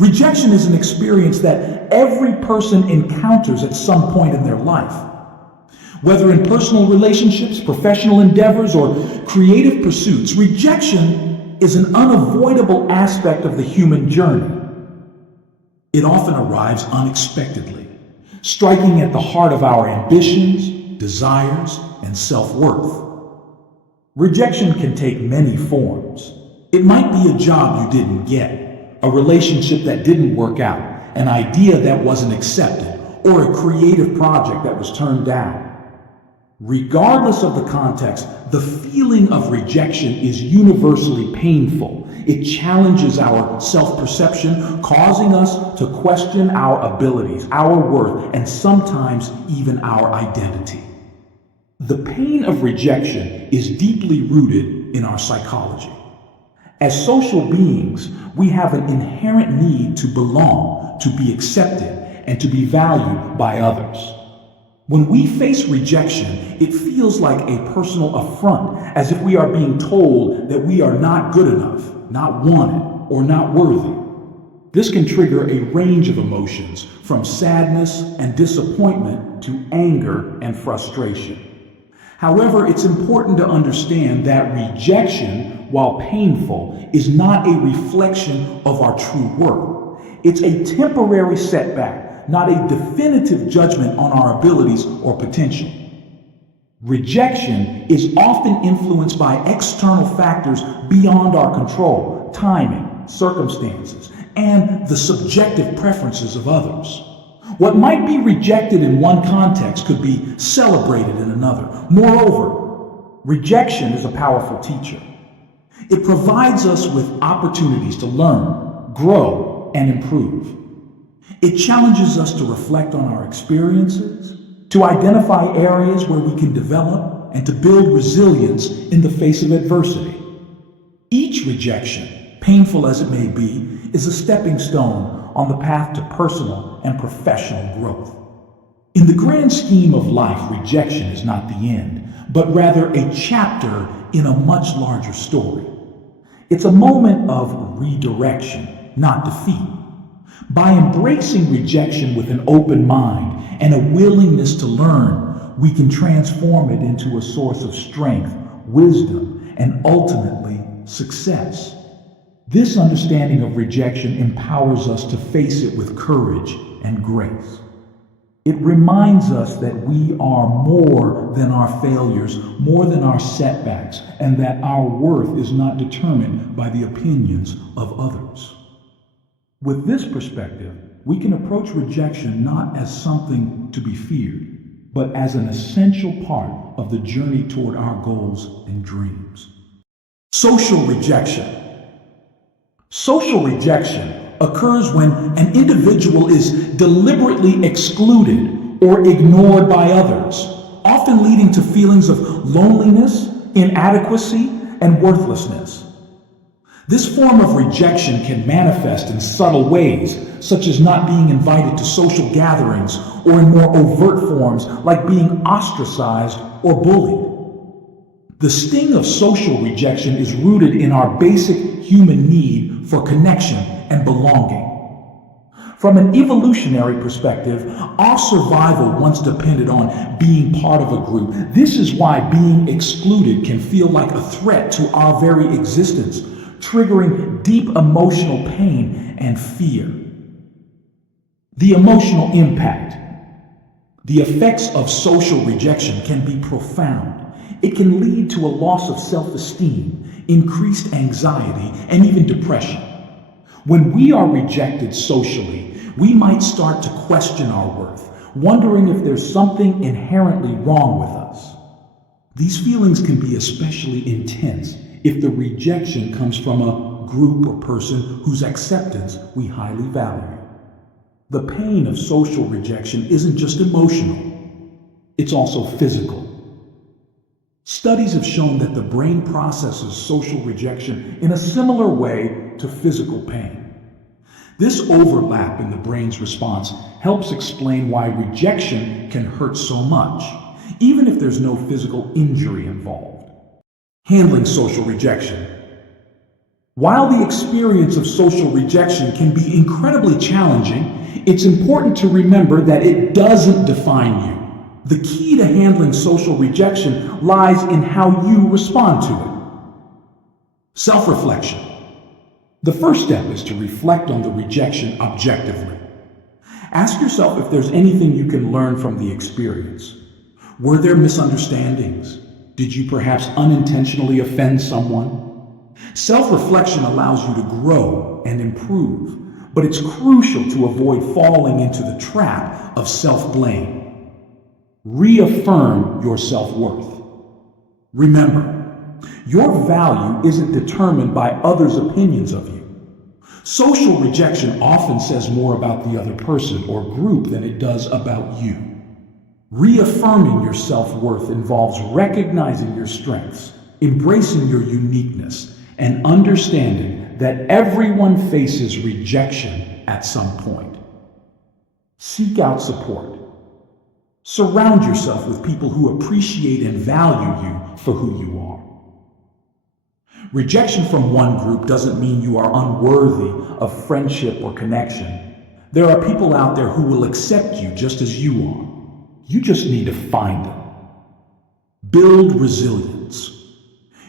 Rejection is an experience that every person encounters at some point in their life. Whether in personal relationships, professional endeavors, or creative pursuits, rejection is an unavoidable aspect of the human journey. It often arrives unexpectedly, striking at the heart of our ambitions, desires, and self-worth. Rejection can take many forms. It might be a job you didn't get, a relationship that didn't work out, an idea that wasn't accepted, or a creative project that was turned down. Regardless of the context, the feeling of rejection is universally painful. It challenges our self-perception, causing us to question our abilities, our worth, and sometimes even our identity. The pain of rejection is deeply rooted in our psychology. As social beings, we have an inherent need to belong, to be accepted, and to be valued by others. When we face rejection, it feels like a personal affront, as if we are being told that we are not good enough, not wanted, or not worthy. This can trigger a range of emotions, from sadness and disappointment to anger and frustration. However, it's important to understand that rejection, while painful, is not a reflection of our true worth. It's a temporary setback, not a definitive judgment on our abilities or potential. Rejection is often influenced by external factors beyond our control, timing, circumstances, and the subjective preferences of others. What might be rejected in one context could be celebrated in another. Moreover, rejection is a powerful teacher. It provides us with opportunities to learn, grow, and improve. It challenges us to reflect on our experiences, to identify areas where we can develop, and to build resilience in the face of adversity. Each rejection, painful as it may be, is a stepping stone on the path to personal and professional growth. In the grand scheme of life, rejection is not the end, but rather a chapter in a much larger story. It's a moment of redirection, not defeat. By embracing rejection with an open mind and a willingness to learn, we can transform it into a source of strength, wisdom, and ultimately success. This understanding of rejection empowers us to face it with courage and grace. It reminds us that we are more than our failures, more than our setbacks, and that our worth is not determined by the opinions of others. With this perspective, we can approach rejection not as something to be feared, but as an essential part of the journey toward our goals and dreams. Social rejection. Social rejection occurs when an individual is deliberately excluded or ignored by others, often leading to feelings of loneliness, inadequacy, and worthlessness. This form of rejection can manifest in subtle ways, such as not being invited to social gatherings, or in more overt forms like being ostracized or bullied. The sting of social rejection is rooted in our basic human need for connection and belonging. From an evolutionary perspective, our survival once depended on being part of a group. This is why being excluded can feel like a threat to our very existence, triggering deep emotional pain and fear. The emotional impact. The effects of social rejection can be profound. It can lead to a loss of self-esteem, increased anxiety, and even depression. When we are rejected socially, we might start to question our worth, wondering if there's something inherently wrong with us. These feelings can be especially intense if the rejection comes from a group or person whose acceptance we highly value. The pain of social rejection isn't just emotional, it's also physical. Studies have shown that the brain processes social rejection in a similar way to physical pain. This overlap in the brain's response helps explain why rejection can hurt so much, even if there's no physical injury involved. Handling social rejection. While the experience of social rejection can be incredibly challenging, it's important to remember that it doesn't define you. The key to handling social rejection lies in how you respond to it. Self-reflection. The first step is to reflect on the rejection objectively. Ask yourself if there's anything you can learn from the experience. Were there misunderstandings? Did you perhaps unintentionally offend someone? Self-reflection allows you to grow and improve, but it's crucial to avoid falling into the trap of self-blame. Reaffirm your self-worth. Remember, your value isn't determined by others' opinions of you. Social rejection often says more about the other person or group than it does about you. Reaffirming your self-worth involves recognizing your strengths, embracing your uniqueness, and understanding that everyone faces rejection at some point. Seek out support. Surround yourself with people who appreciate and value you for who you are. Rejection from one group doesn't mean you are unworthy of friendship or connection. There are people out there who will accept you just as you are. You just need to find them. Build resilience.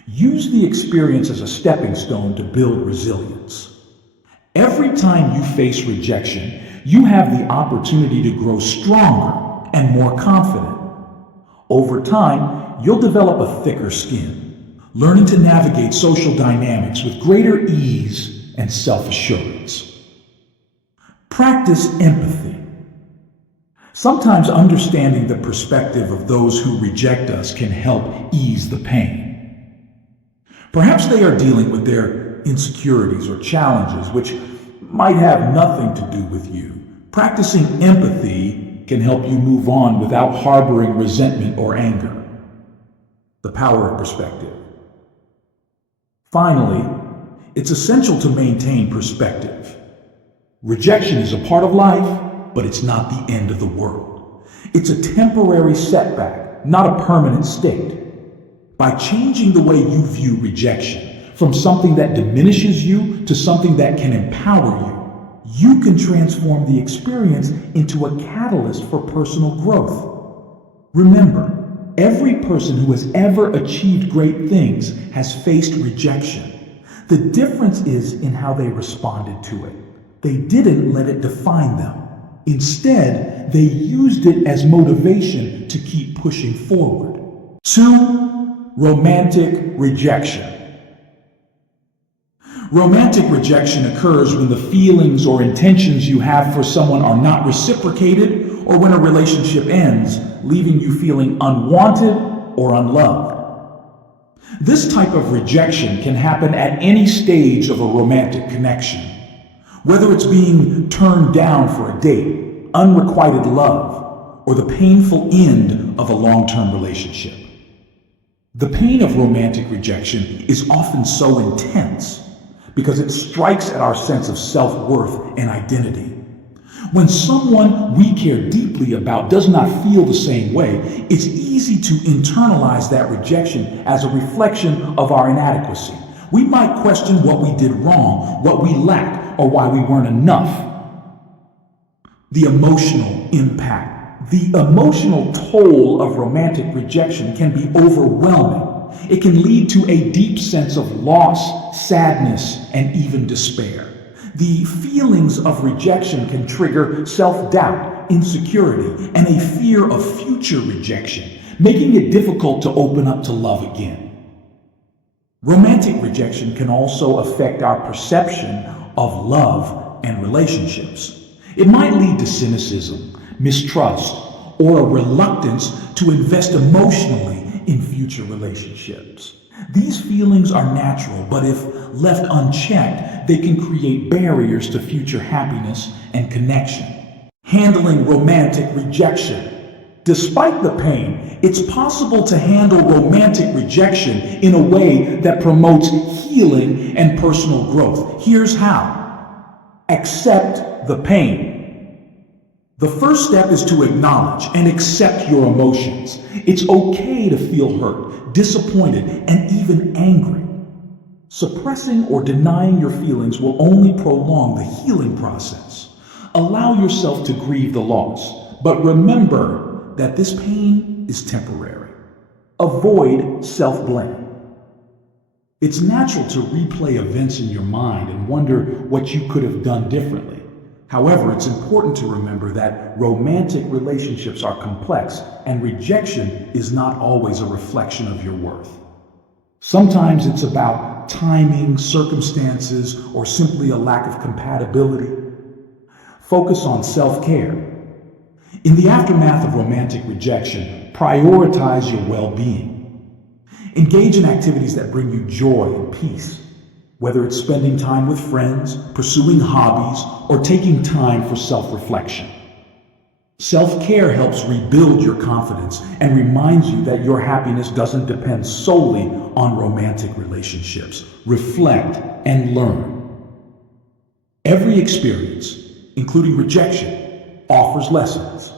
Use the experience as a stepping stone to build resilience. Every time you face rejection, you have the opportunity to grow stronger and more confident. Over time, you'll develop a thicker skin, learning to navigate social dynamics with greater ease and self-assurance. Practice empathy. Sometimes understanding the perspective of those who reject us can help ease the pain. Perhaps they are dealing with their insecurities or challenges which might have nothing to do with you. Practicing empathy can help you move on without harboring resentment or anger. The power of perspective. Finally, it's essential to maintain perspective. Rejection is a part of life, but it's not the end of the world. It's a temporary setback, not a permanent state. By changing the way you view rejection, from something that diminishes you to something that can empower you, you can transform the experience into a catalyst for personal growth. Remember, every person who has ever achieved great things has faced rejection. The difference is in how they responded to it. They didn't let it define them. Instead, they used it as motivation to keep pushing forward. 2. Romantic rejection. Romantic rejection occurs when the feelings or intentions you have for someone are not reciprocated, or when a relationship ends, leaving you feeling unwanted or unloved. This type of rejection can happen at any stage of a romantic connection, whether it's being turned down for a date, unrequited love, or the painful end of a long-term relationship. The pain of romantic rejection is often so intense because it strikes at our sense of self-worth and identity. When someone we care deeply about does not feel the same way, it's easy to internalize that rejection as a reflection of our inadequacy. We might question what we did wrong, what we lack, or why we weren't enough. The emotional impact. The emotional toll of romantic rejection can be overwhelming. It can lead to a deep sense of loss, sadness, and even despair. The feelings of rejection can trigger self-doubt, insecurity, and a fear of future rejection, making it difficult to open up to love again. Romantic rejection can also affect our perception of love and relationships. It might lead to cynicism, mistrust, or a reluctance to invest emotionally in future relationships. These feelings are natural, but if left unchecked, they can create barriers to future happiness and connection. Handling romantic rejection. Despite the pain, it's possible to handle romantic rejection in a way that promotes healing and personal growth. Here's how. Accept the pain. The first step is to acknowledge and accept your emotions. It's okay to feel hurt, disappointed, and even angry. Suppressing or denying your feelings will only prolong the healing process. Allow yourself to grieve the loss, but remember that this pain is temporary. Avoid self-blame. It's natural to replay events in your mind and wonder what you could have done differently. However, it's important to remember that romantic relationships are complex and rejection is not always a reflection of your worth. Sometimes it's about timing, circumstances, or simply a lack of compatibility. Focus on self-care. In the aftermath of romantic rejection, prioritize your well-being. Engage in activities that bring you joy and peace, whether it's spending time with friends, pursuing hobbies, or taking time for self-reflection. Self-care helps rebuild your confidence and reminds you that your happiness doesn't depend solely on romantic relationships. Reflect and learn. Every experience, including rejection, offers lessons.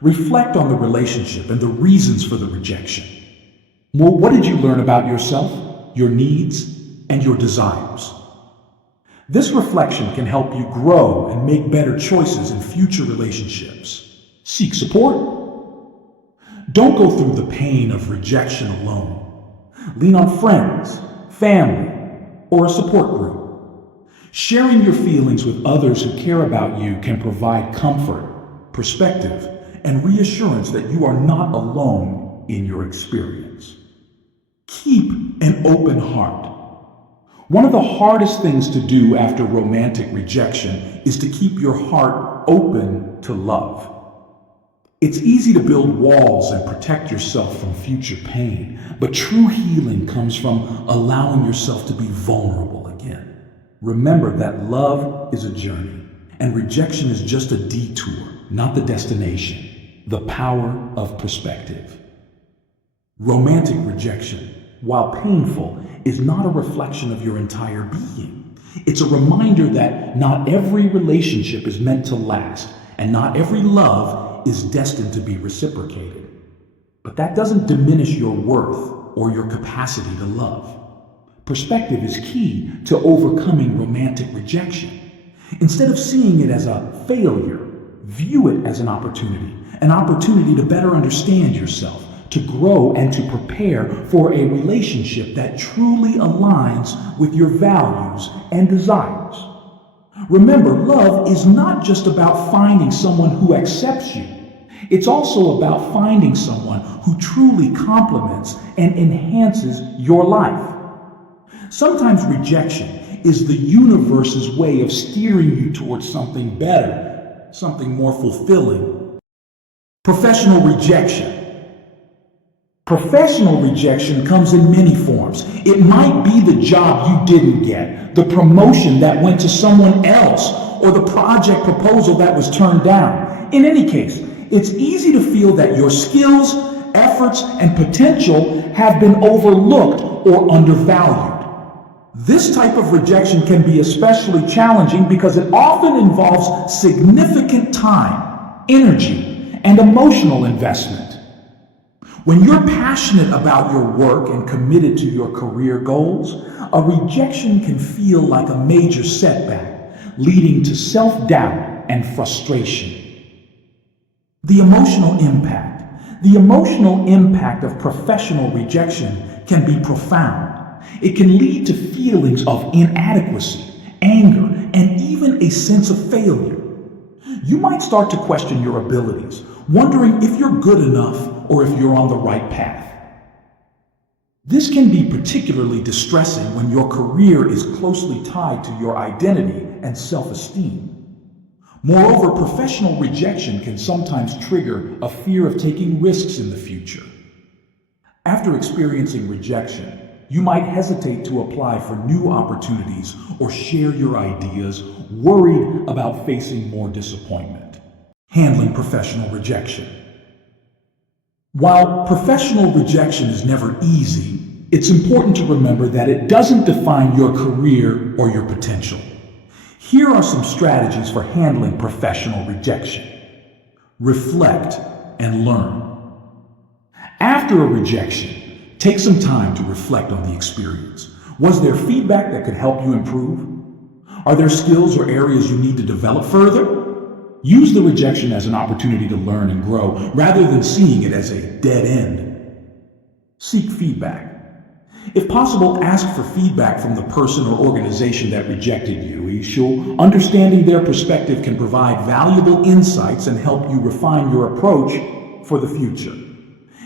Reflect on the relationship and the reasons for the rejection. Well, what did you learn about yourself, your needs, and your desires? This reflection can help you grow and make better choices in future relationships. Seek support. Don't go through the pain of rejection alone. Lean on friends, family, or a support group. Sharing your feelings with others who care about you can provide comfort, perspective, and reassurance that you are not alone in your experience. Keep an open heart. One of the hardest things to do after romantic rejection is to keep your heart open to love. It's easy to build walls and protect yourself from future pain, but true healing comes from allowing yourself to be vulnerable again. Remember that love is a journey, and rejection is just a detour, not the destination. The power of perspective. Romantic rejection, while painful, is not a reflection of your entire being. It's a reminder that not every relationship is meant to last, and not every love is destined to be reciprocated. But that doesn't diminish your worth or your capacity to love. Perspective is key to overcoming romantic rejection. Instead of seeing it as a failure, view it as an opportunity to better understand yourself, to grow and to prepare for a relationship that truly aligns with your values and desires. Remember, love is not just about finding someone who accepts you. It's also about finding someone who truly complements and enhances your life. Sometimes rejection is the universe's way of steering you towards something better, something more fulfilling. Professional rejection. Professional rejection comes in many forms. It might be the job you didn't get, the promotion that went to someone else, or the project proposal that was turned down. In any case, it's easy to feel that your skills, efforts, and potential have been overlooked or undervalued. This type of rejection can be especially challenging because it often involves significant time, energy, and emotional investment. When you're passionate about your work and committed to your career goals, a rejection can feel like a major setback, leading to self-doubt and frustration. The emotional impact of professional rejection can be profound. It can lead to feelings of inadequacy, anger, and even a sense of failure. You might start to question your abilities, wondering if you're good enough or if you're on the right path. This can be particularly distressing when your career is closely tied to your identity and self-esteem. Moreover, professional rejection can sometimes trigger a fear of taking risks in the future. After experiencing rejection, you might hesitate to apply for new opportunities or share your ideas, worried about facing more disappointment. Handling professional rejection. While professional rejection is never easy, it's important to remember that it doesn't define your career or your potential. Here are some strategies for handling professional rejection. Reflect and learn. After a rejection, take some time to reflect on the experience. Was there feedback that could help you improve? Are there skills or areas you need to develop further? Use the rejection as an opportunity to learn and grow rather than seeing it as a dead end. Seek feedback. If possible, ask for feedback from the person or organization that rejected you. Understanding their perspective can provide valuable insights and help you refine your approach for the future.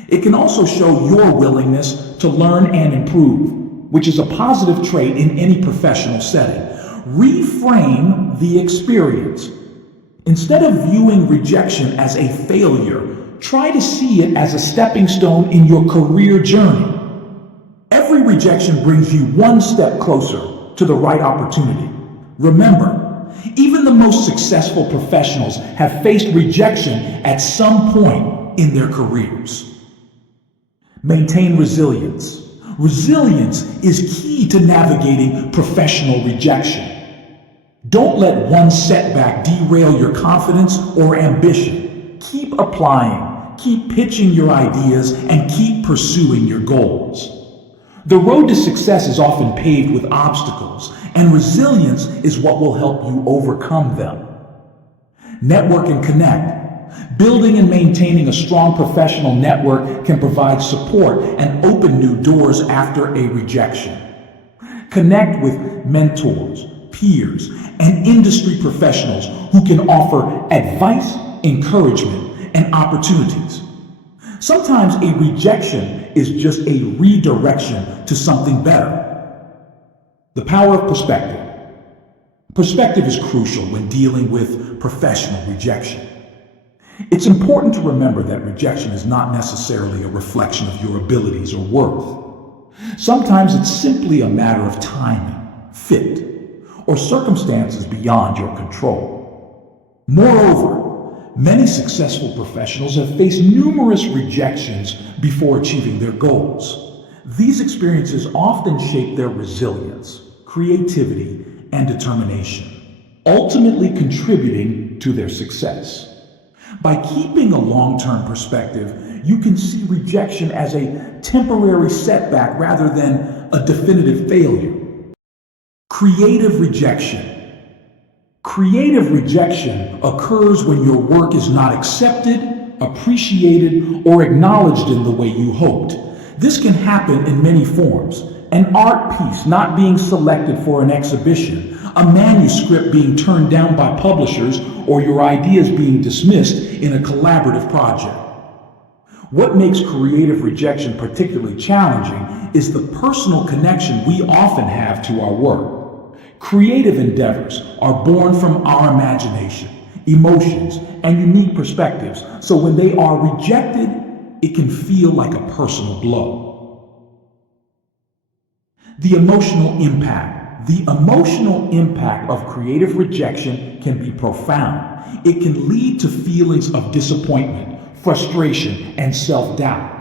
It can also show your willingness to learn and improve, which is a positive trait in any professional setting. Reframe the experience. Instead of viewing rejection as a failure, try to see it as a stepping stone in your career journey. Every rejection brings you one step closer to the right opportunity. Remember, even the most successful professionals have faced rejection at some point in their careers. Maintain resilience. Resilience is key to navigating professional rejection. Don't let one setback derail your confidence or ambition. Keep applying, keep pitching your ideas, and keep pursuing your goals. The road to success is often paved with obstacles, and resilience is what will help you overcome them. Network and connect. Building and maintaining a strong professional network can provide support and open new doors after a rejection. Connect with mentors, peers, and industry professionals who can offer advice, encouragement, and opportunities. Sometimes a rejection is just a redirection to something better. The power of perspective. Perspective is crucial when dealing with professional rejection. It's important to remember that rejection is not necessarily a reflection of your abilities or worth. Sometimes it's simply a matter of timing, fit, or circumstances beyond your control. Moreover, many successful professionals have faced numerous rejections before achieving their goals. These experiences often shape their resilience, creativity, and determination, ultimately contributing to their success. By keeping a long-term perspective, you can see rejection as a temporary setback rather than a definitive failure. Creative rejection. Creative rejection occurs when your work is not accepted, appreciated, or acknowledged in the way you hoped. This can happen in many forms. An art piece not being selected for an exhibition, a manuscript being turned down by publishers, or your ideas being dismissed in a collaborative project. What makes creative rejection particularly challenging is the personal connection we often have to our work. Creative endeavors are born from our imagination, emotions, and unique perspectives, so when they are rejected, it can feel like a personal blow. The emotional impact. The emotional impact of creative rejection can be profound. It can lead to feelings of disappointment, frustration, and self-doubt.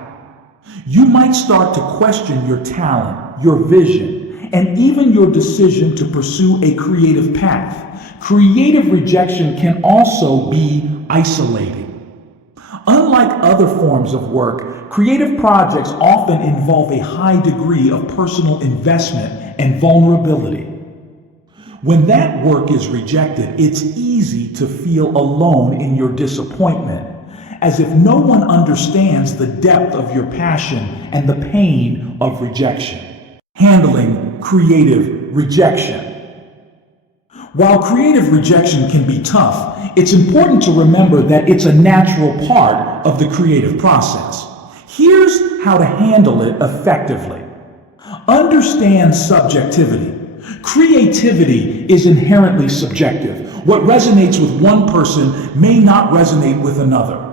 You might start to question your talent, your vision, and even your decision to pursue a creative path. Creative rejection can also be isolating. Unlike other forms of work, creative projects often involve a high degree of personal investment and vulnerability. When that work is rejected, it's easy to feel alone in your disappointment, as if no one understands the depth of your passion and the pain of rejection. Handling creative rejection. While creative rejection can be tough, it's important to remember that it's a natural part of the creative process. Here's how to handle it effectively. Understand subjectivity. Creativity is inherently subjective. What resonates with one person may not resonate with another.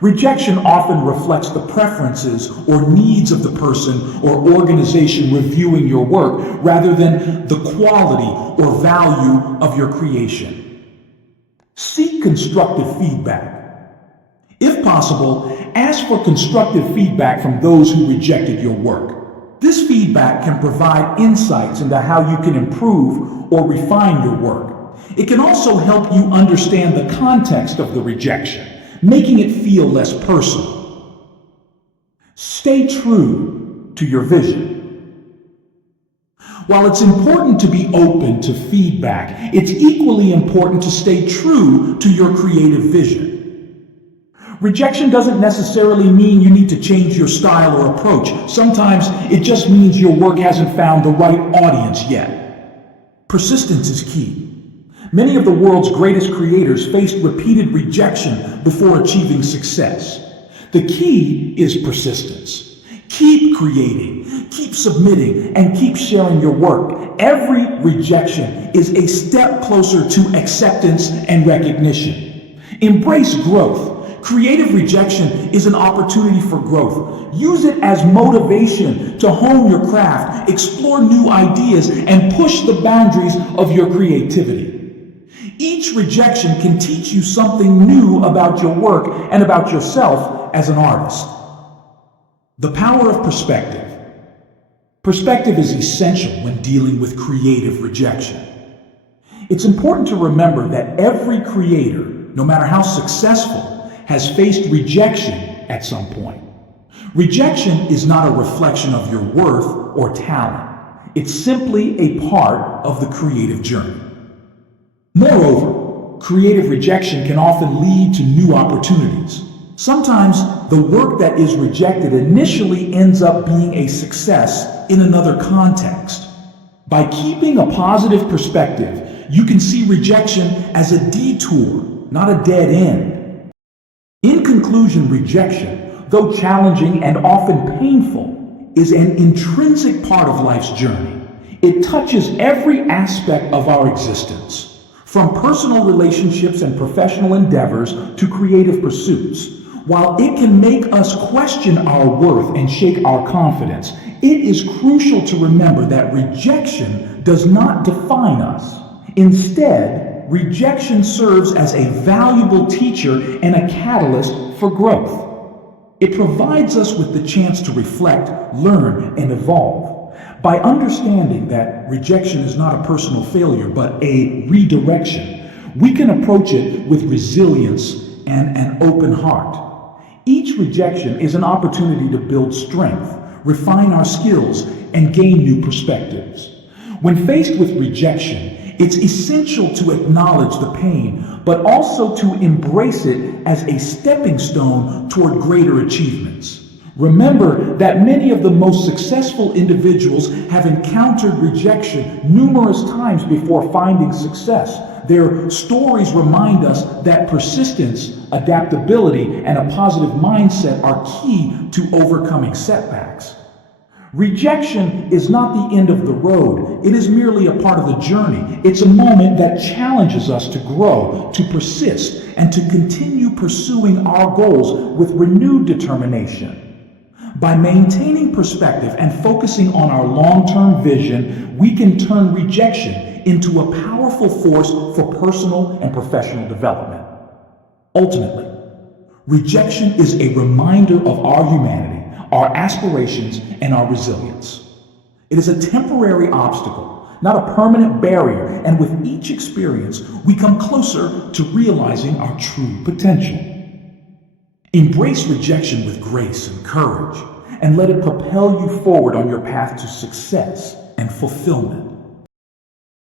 Rejection often reflects the preferences or needs of the person or organization reviewing your work rather than the quality or value of your creation. Seek constructive feedback. If possible, ask for constructive feedback from those who rejected your work. This feedback can provide insights into how you can improve or refine your work. It can also help you understand the context of the rejection, making it feel less personal. Stay true to your vision. While it's important to be open to feedback, it's equally important to stay true to your creative vision. Rejection doesn't necessarily mean you need to change your style or approach. Sometimes it just means your work hasn't found the right audience yet. Persistence is key. Many of the world's greatest creators faced repeated rejection before achieving success. The key is persistence. Keep creating, keep submitting, and keep sharing your work. Every rejection is a step closer to acceptance and recognition. Embrace growth. Creative rejection is an opportunity for growth. Use it as motivation to hone your craft, explore new ideas, and push the boundaries of your creativity. Each rejection can teach you something new about your work and about yourself as an artist. The power of perspective. Perspective is essential when dealing with creative rejection. It's important to remember that every creator, no matter how successful, has faced rejection at some point. Rejection is not a reflection of your worth or talent. It's simply a part of the creative journey. Moreover, creative rejection can often lead to new opportunities. Sometimes the work that is rejected initially ends up being a success in another context. By keeping a positive perspective, you can see rejection as a detour, not a dead end. In conclusion, rejection, though challenging and often painful, is an intrinsic part of life's journey. It touches every aspect of our existence. From personal relationships and professional endeavors to creative pursuits. While it can make us question our worth and shake our confidence, it is crucial to remember that rejection does not define us. Instead, rejection serves as a valuable teacher and a catalyst for growth. It provides us with the chance to reflect, learn, and evolve. By understanding that rejection is not a personal failure, but a redirection, we can approach it with resilience and an open heart. Each rejection is an opportunity to build strength, refine our skills, and gain new perspectives. When faced with rejection, it's essential to acknowledge the pain, but also to embrace it as a stepping stone toward greater achievements. Remember that many of the most successful individuals have encountered rejection numerous times before finding success. Their stories remind us that persistence, adaptability, and a positive mindset are key to overcoming setbacks. Rejection is not the end of the road. It is merely a part of the journey. It's a moment that challenges us to grow, to persist, and to continue pursuing our goals with renewed determination. By maintaining perspective and focusing on our long-term vision, we can turn rejection into a powerful force for personal and professional development. Ultimately, rejection is a reminder of our humanity, our aspirations, and our resilience. It is a temporary obstacle, not a permanent barrier, and with each experience, we come closer to realizing our true potential. Embrace rejection with grace and courage, and let it propel you forward on your path to success and fulfillment.